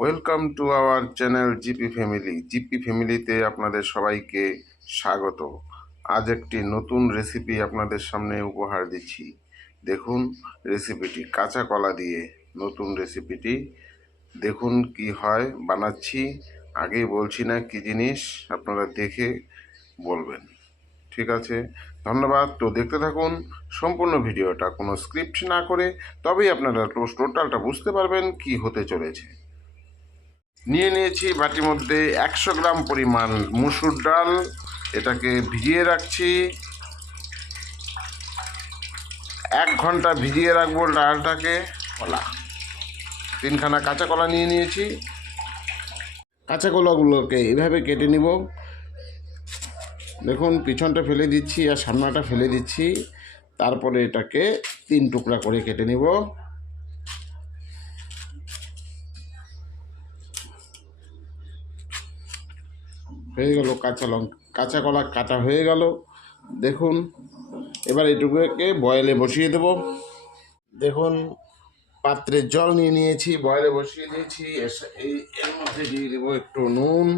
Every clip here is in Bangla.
Welcome to our channel GP family GP ফ্যামিলিতে আপনাদের সবাইকে স্বাগত। আজ একটি নতুন রেসিপি আপনাদের সামনে উপহার দিচ্ছি। দেখুন রেসিপিটি কাঁচা কলা দিয়ে নতুন রেসিপিটি দেখুন কি হয়, বানাচ্ছি। আগেই বলছি না কি জিনিস, আপনারা দেখে বলবেন। ঠিক আছে? ধন্যবাদ। তো দেখতে থাকুন সম্পূর্ণ ভিডিওটা। কোনো স্ক্রিপ্ট না করে তবেই আপনারা টোটালটা বুঝতে পারবেন কি হতে চলেছে। নিয়ে নিয়েছি বাটির মধ্যে একশো গ্রাম পরিমাণ মুসুর ডাল, এটাকে ভিজিয়ে রাখছি। এক ঘণ্টা ভিজিয়ে রাখব ডালটাকে। কলা। তিনখানা কাঁচা কলা নিয়ে নিয়েছি। কাঁচা কলাগুলোকে এভাবে কেটে নিব। দেখুন, পিছনটা ফেলে দিচ্ছি আর সামনাটা ফেলে দিচ্ছি। তারপরে এটাকে তিন টুকরা করে কেটে নিব। হয়ে গেল কাঁচা লঙ্কা, কাঁচা কলা কাটা হয়ে গেল। দেখুন, এবার এটুকুকে বয়েলে বসিয়ে দেব। দেখুন, পাত্রে জল নিয়ে নিয়েছি বয়েলে বসিয়ে দিয়েছি। এই, এর মধ্যে দিয়ে দেবো একটু নুন।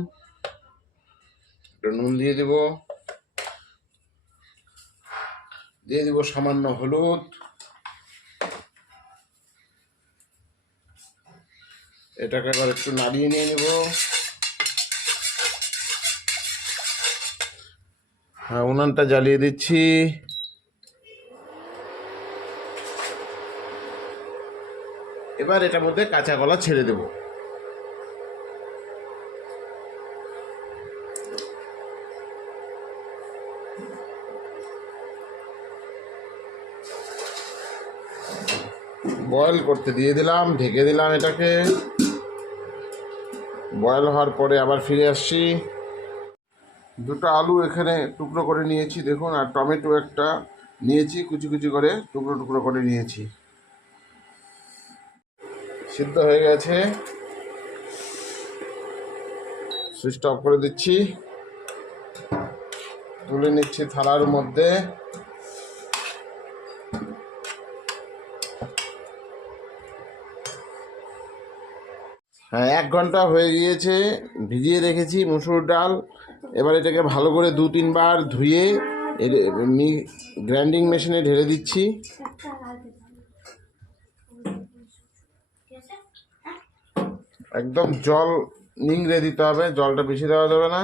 একটু নুন দিয়ে দেব। দিয়ে দেব সামান্য হলুদ। এটাকে আবার একটু নাড়িয়ে নিয়ে নেব। হ্যাঁ উনানটা জ্বালিয়ে দিচ্ছি। এবার এটার মধ্যে কাঁচা কলা ছেড়ে দেব। বয়েল করতে দিয়ে দিলাম, ঢেকে দিলাম এটাকে। বয়েল হওয়ার পরে আবার ফিরে আসছি। দুটো আলু এখানে টুকরো করে নিয়েছি, দেখুন, আর টমেটো একটা নিয়েছি, কুচি কুচি করে টুকরো টুকরো করে নিয়েছি। সিদ্ধ হয়ে গেছে। সুইচটা অফ করে দিচ্ছি। তুলে নিচ্ছি থালার মধ্যে। হ্যাঁ এক ঘণ্টা হয়ে গিয়েছে, ভিজিয়ে রেখেছি মুসুর ডাল। এবার এটাকে ভালো করে দু তিনবার ধুয়ে গ্রাইন্ডিং মেশিনে ঢেলে দিচ্ছি। একদম জল নিংড়ে দিতে হবে, জলটা বেশি দেওয়া যাবে না।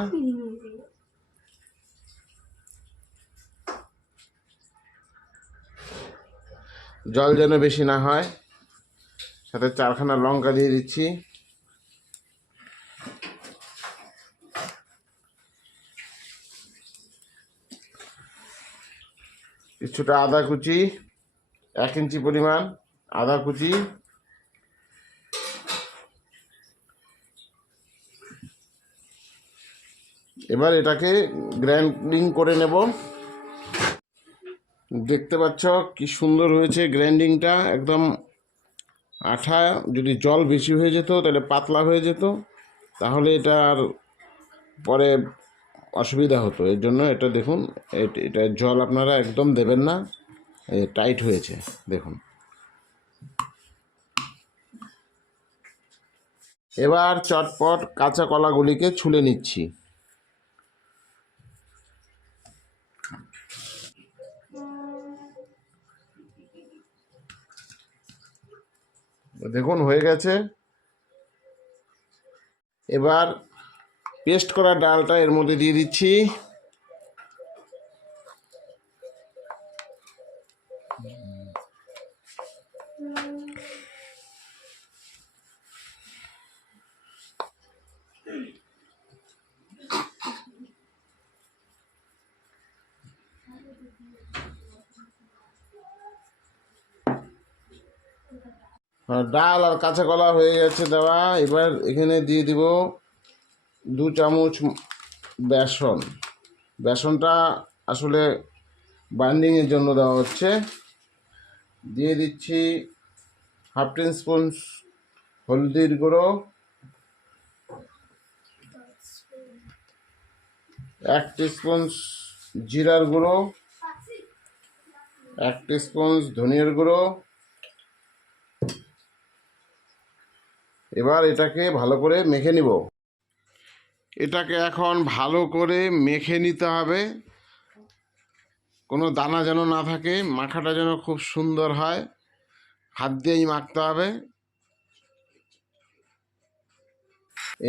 জল যেন বেশি না হয়, সাথে চারখানা লঙ্কা দিয়ে দিচ্ছি। কিছুটা আদা কুচি, এক ইঞ্চি পরিমাণ আদা কুচি, এবার এটাকে গ্রাইন্ডিং করে নেব। দেখতে পাচ্ছ কি সুন্দর হয়েছে গ্রাইন্ডিংটা একদম আঠা, যদি জল বেশি হয়ে যেত, তাহলে পাতলা হয়ে যেত। তাহলে এটা আর পরে অসুবিধা হতো। এর জন্য এটা দেখুন, এট- জল আপনারা একদম দেবেন না। টাইট হয়েছে, দেখুন। এবার চটপট কাঁচা কলাগুলিকে ছুলে নিচ্ছি। দেখুন, হয়ে গেছে। এবার পেস্ট করা ডালটা এর মধ্যে দিয়ে দিচ্ছি। ডাল আর কাঁচা কলা হয়ে গেছে দেওয়া। এবার এখানে দিয়ে দিব দু চামচ বেসন। বেসনটা আসলে বাইন্ডিংয়ের জন্য দেওয়া হচ্ছে। দিয়ে দিচ্ছি হাফ টি স্পুন হলদির গুঁড়ো। এক স্পুন জিরার গুঁড়ো। এক স্পুন ধনিয়ার গুঁড়ো। এবার এটাকে ভালো করে মেখে নিব। এটাকে এখন ভালো করে মেখে নিতে হবে। কোনো দানা যেন না থাকে, মাখাটা যেন খুব সুন্দর হয়। হাত দিয়েই মাখতে হবে।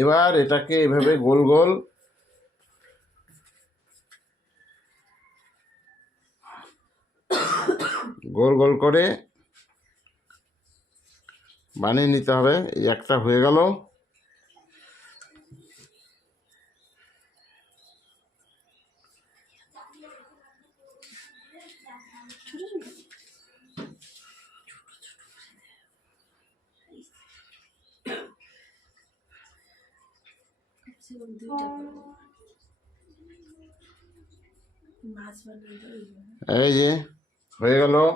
এবার এটাকে এভাবে গোল গোল গোল গোল করে বানিয়ে নিতে হবে। এই একটা হয়ে গেল সেরকম দুইটা করব মাছ বানিয়ে দেবো এই যে, হয়ে গেল।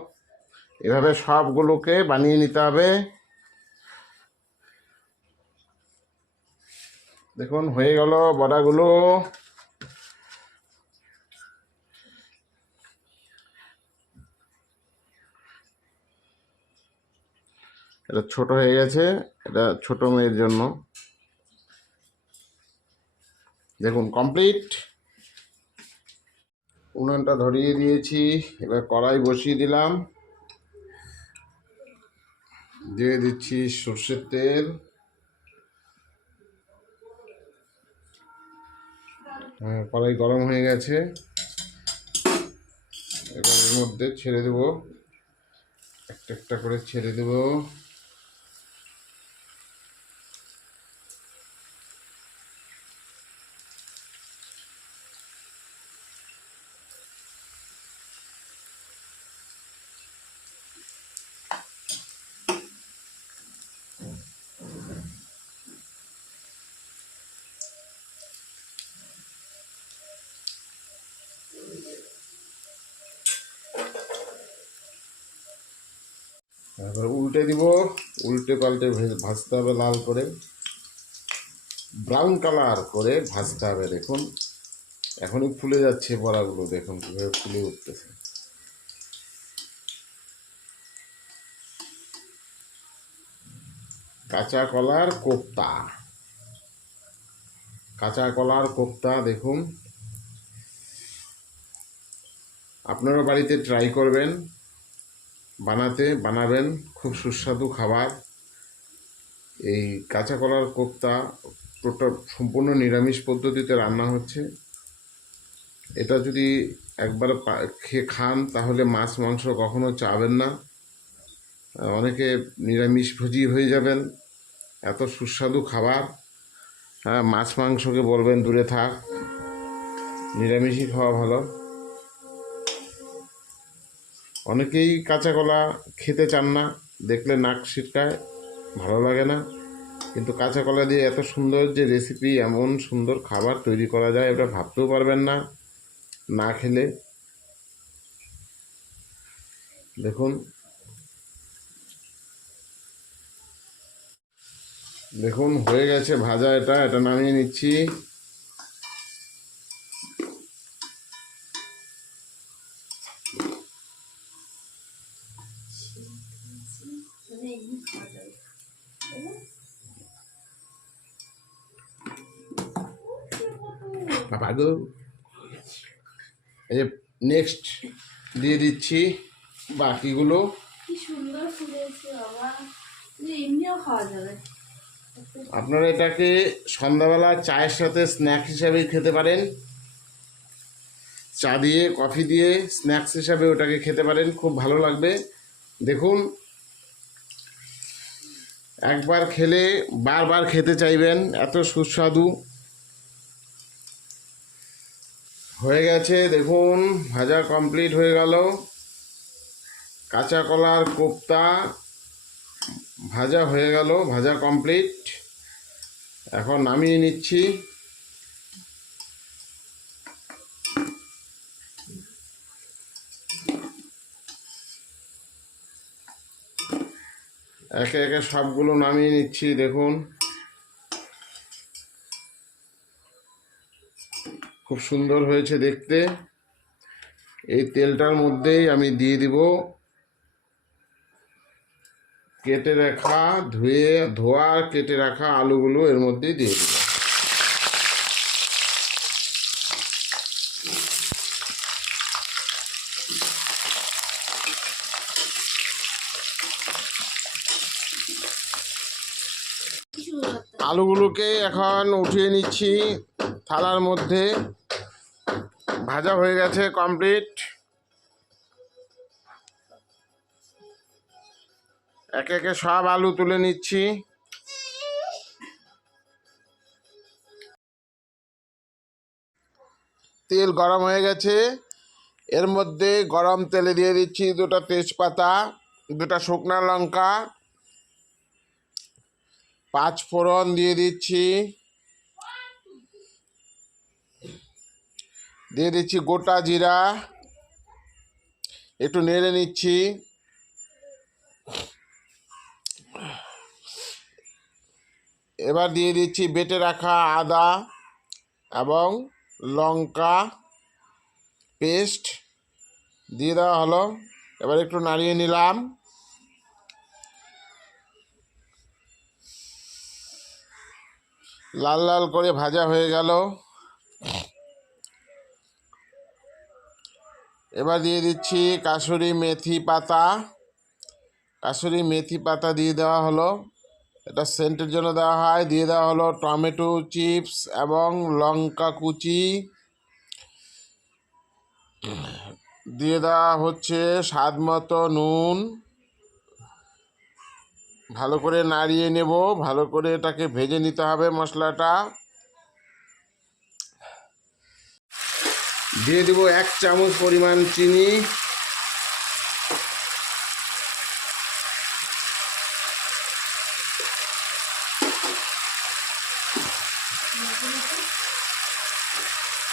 এভাবে সবগুলোকে বানিয়ে নিতে হবে। দেখুন, হয়ে গেল বড়াগুলো। এটা ছোট হয়ে গেছে। এটা ছোট মেয়ের জন্য। দেখুন কমপ্লিট উনুনটা ধরিয়ে দিয়েছি, এবার কড়াই বসিয়ে দিলাম। দিয়ে দিচ্ছি সর্ষের তেল। হ্যাঁ কড়াই গরম হয়ে গেছে। এবার এর মধ্যে ছেড়ে দেবো। একটা একটা করে ছেড়ে দেবো। তারপর উল্টে দিব, উল্টে পাল্টে ভাজতে হবে লাল করে। ব্রাউন কালার করে ভাজতে হবে, দেখুন। এখনই ফুলে যাচ্ছে বড়াগুলো, দেখুন কীভাবে ফুলে উঠতেছে। কাঁচা কলার কোপ্তা। কাঁচা কলার কোপ্তা, দেখুন। আপনারা বাড়িতে ট্রাই করবেন। বানাতে, বানাবেন। খুব সুস্বাদু খাবার। এই কাঁচা কলার কোপ্তা টোটাল সম্পূর্ণ নিরামিষ পদ্ধতিতে রান্না হচ্ছে। এটা যদি একবার খেয়ে খান, তাহলে মাছ, মাংস কখনো চাবেন না। অনেকে নিরামিষ ভোজি হয়ে যাবেন। এত সুস্বাদু খাবার। হ্যাঁ মাছ, মাংসকে বলবেন, দূরে থাক। নিরামিষই খাওয়া ভালো। অনেকেই কাঁচা কলা খেতে চান না, দেখলে নাক ছিটকায় ভালো লাগে না। কিন্তু কাঁচা কলা দিয়ে এত সুন্দর যে রেসিপি এমন সুন্দর খাবার তৈরি করা যায় এটা ভাবতেও পারবেন না। না খেলে দেখুন। দেখুন, হয়ে গেছে ভাজা এটা এটা নামিয়ে নিচ্ছি মানে এমনি খাওয়া যাবে বাবা গো। এই যে নেক্সট দিয়ে দিচ্ছি বাকিগুলো। কি সুন্দর ফুলেছে বাবা। এমনিও খাওয়া যাবে। আপনারা এটাকে সন্ধ্যাবেলা চায়ের সাথে স্ন্যাক্স হিসাবে খেতে পারেন। চা দিয়ে কফি দিয়ে স্ন্যাক্স হিসাবে ওটাকে খেতে পারেন খুব ভালো লাগবে। দেখুন, একবার খেলে বারবার খেতে চাইবেন, এত সুস্বাদু। হয়ে গেছে, দেখুন, ভাজা কমপ্লিট হয়ে গেল। কাঁচা কলার কোপ্তা ভাজা হয়ে গেল, ভাজা কমপ্লিট এখন নামিয়ে নিচ্ছি। একে একে সবগুলো নামিয়ে নিচ্ছি, দেখুন। খুব সুন্দর হয়েছে দেখতে। এই তেলটার মধ্যেই আমি দিয়ে দিব। কেটে রাখা, ধুয়ে, ধোয়া কেটে রাখা আলুগুলো এর মধ্যেই দিয়ে দিব। আলুগুলোকে এখন উঠিয়ে নিচ্ছি থালার মধ্যে। ভাজা হয়ে গেছে কমপ্লিট একে একে সব আলু তুলে নিচ্ছি। তেল গরম হয়ে গেছে। এর মধ্যে গরম তেলে দিয়ে দিচ্ছি দুটো তেজপাতা, দুটো শুকনো লঙ্কা পাঁচ ফোড়ন দিয়ে দিচ্ছি। দিয়ে দিচ্ছি গোটা জিরা। একটু নেড়ে নিচ্ছি। এবার দিয়ে দিচ্ছি বেটে রাখা আদা এবং লঙ্কা পেস্ট। দিয়ে দেওয়া হলো। এবার একটু নাড়িয়ে নিলাম। লাল লাল করে ভাজা হয়ে গেল। এবার দিয়ে দিচ্ছি কাসুরি মেথি পাতা। কাসুরি মেথি পাতা দিয়ে দেওয়া হলো। এটা সেন্টের জন্য দেওয়া হয়। দিয়ে দেওয়া হলো টমেটো চিপস এবং লঙ্কা কুচি। দিয়ে দেওয়া হচ্ছে স্বাদ মতো নুন। ভালো করে নাড়িয়ে নেব, ভালো করে এটাকে ভেজে নিতে হবে মশলাটা। দিয়ে দেবো এক চামচ পরিমাণ চিনি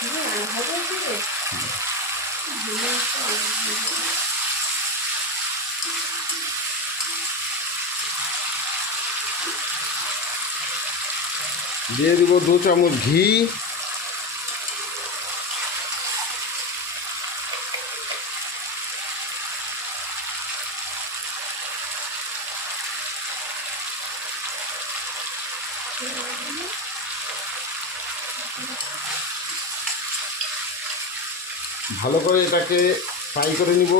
হ্যাঁ হবে কি রে? ভুলে তো আলু দিয়ে দিলাম। দিয়ে দিব দু চামচ ঘি। ভালো করে এটাকে ফ্রাই করে নিব।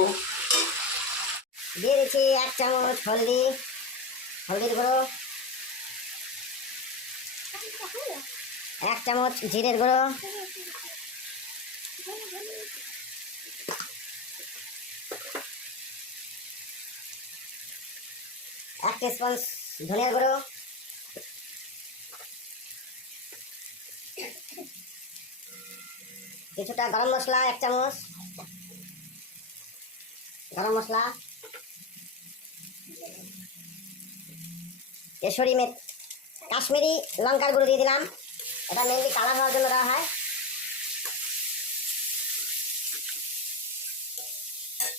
দিয়ে দিচ্ছি এক চামচ হলদি, হলদির গুঁড়ো। এক চামচ জিরের গুঁড়ো। এক টিস্পুন ধনিয়ার গুঁড়ো। কিছুটা গরম মশলা, এক চামচ। গরম মশলা। কেশরি মেথ কাশ্মীরি লঙ্কার গুঁড়ো দিয়ে দিলাম। এটা মেনলি কালার হওয়ার জন্য দেওয়া হয়।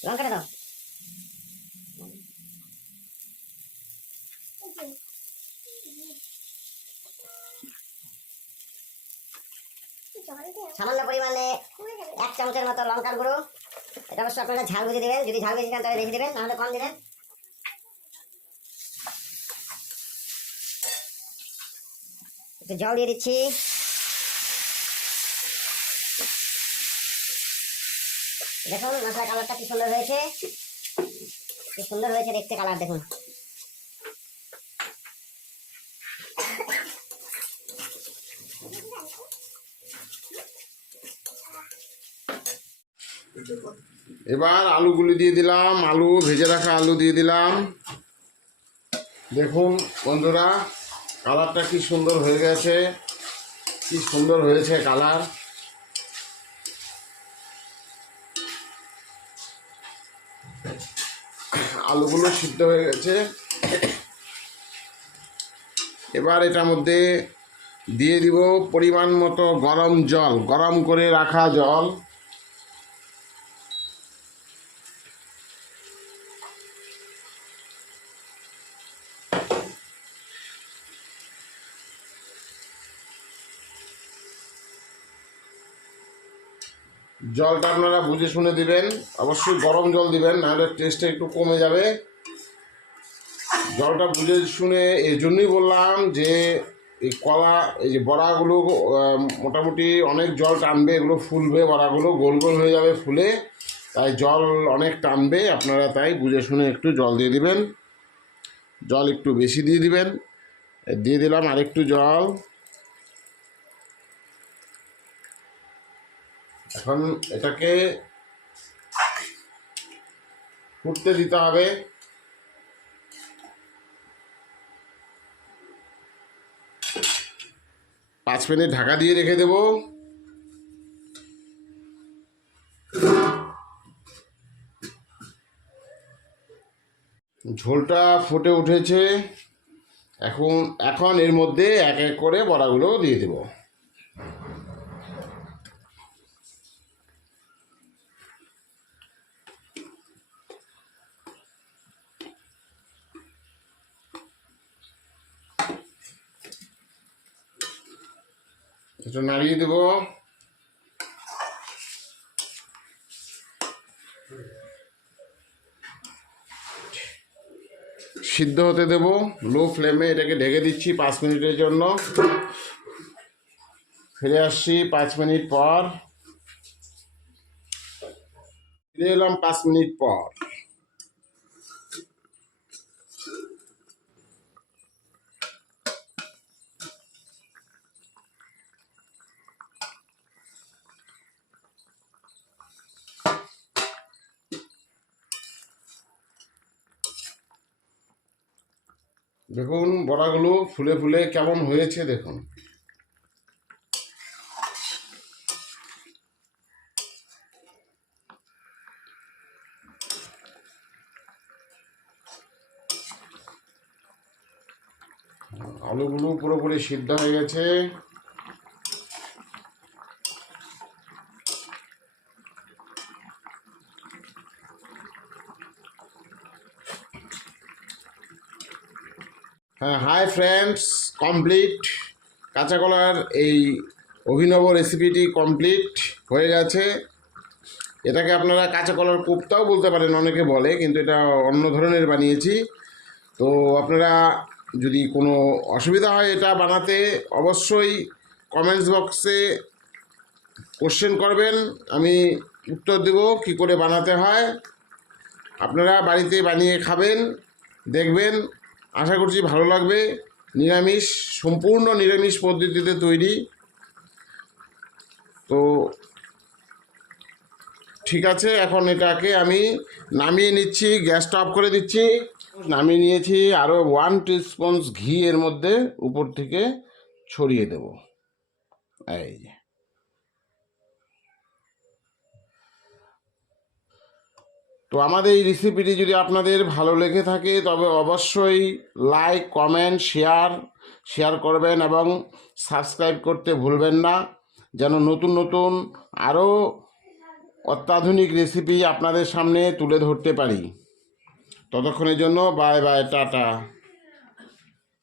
লঙ্কাটা দাও। সামান্য পরিমাণে এক চামচের মতো লঙ্কার গুঁড়ো। এটা অবশ্য আপনারা ঝাল বুঝে দেবেন। যদি ঝাল বেশি খান তাহলে বেশি দেবেন নাহলে কম দেবেন। একটু জল দিয়ে দিচ্ছি। দেখুন মশলা কালারটা কি সুন্দর হয়েছে। কি সুন্দর হয়েছে দেখতে কালার দেখুন। এবার আলুগুলি দিয়ে দিলাম, আলু ভেজে রাখা আলু দিয়ে দিলাম। দেখুন, বন্ধুরা কালারটা কি সুন্দর হয়ে গেছে? কি সুন্দর হয়েছে কালার? আলুগুলো সিদ্ধ হয়ে গেছে। এবার এটার মধ্যে দিয়ে দিব পরিমাণ মতো গরম জল, গরম করে রাখা জল। জলটা আপনারা বুঝে শুনে দিবেন। অবশ্যই গরম জল দিবেন, নাহলে টেস্টটা একটু কমে যাবে। জলটা বুঝে শুনে এই জন্যই বললাম যে, এই কলা, এই যে বড়াগুলো মোটামুটি অনেক জল টানবে, এগুলো ফুলবে, বড়াগুলো গোল গোল হয়ে যাবে ফুলে। তাই জল অনেক টানবে, আপনারা তাই বুঝে শুনে একটু জল দিয়ে দিবেন। জল একটু বেশি দিয়ে দিবেন। দিয়ে দিলাম আরেকটু জল। এখন এটাকে ফুটতে দিতে হবে। পাঁচ মিনিট ঢাকা দিয়ে রেখে দেব। ঝোলটা ফুটে উঠেছে। এখন এখন এর মধ্যে এক এক করে বড়াগুলো দিয়ে দেব। একটু নাড়িয়ে দেবো। সিদ্ধ হতে দেব। লো ফ্লেমে এটাকে ঢেকে দিচ্ছি পাঁচ মিনিটের জন্য। ফিরে আসছি পাঁচ মিনিট পর। ফিরে এলাম পাঁচ মিনিট পর। দেখুন বড়াগুলো ফুলে ফুলে কেমন হয়েছে দেখুন। আলুগুলো পুরোপুরি সিদ্ধ হয়ে গেছে। হাই ফ্রেন্ডস কমপ্লিট কাঁচা কলার এই অভিনব রেসিপিটি কমপ্লিট হয়ে গেছে। এটাকে আপনারা কাঁচা কলার কোপ্তাও বলতে পারেন, অনেকে বলে, কিন্তু এটা অন্য ধরনের বানিয়েছি। তো আপনারা যদি কোনো অসুবিধা হয় এটা বানাতে, অবশ্যই কমেন্টস বক্সে কোশ্চেন করবেন। আমি উত্তর দেব কি করে বানাতে হয়। আপনারা বাড়িতে বানিয়ে খাবেন, দেখবেন। আশা করছি ভালো লাগবে। নিরামিষ, সম্পূর্ণ নিরামিষ পদ্ধতিতে তৈরি। তো ঠিক আছে, এখন এটাকে আমি নামিয়ে নিচ্ছি গ্যাসটা অফ করে দিচ্ছি। নামিয়ে নিয়েছি আরও ওয়ান টিস্পুন ঘি এর মধ্যে উপর থেকে ছড়িয়ে দেব। এই যে। তো আমাদের এই রেসিপিটি যদি আপনাদের ভালো লেগে থাকে, তবে অবশ্যই লাইক কমেন্ট শেয়ার শেয়ার করবেন এবং সাবস্ক্রাইব করতে ভুলবেন না। যেন নতুন নতুন আরও অত্যাধুনিক রেসিপি আপনাদের সামনে তুলে ধরতে পারি। ততক্ষণের জন্য বাই বাই টাটা।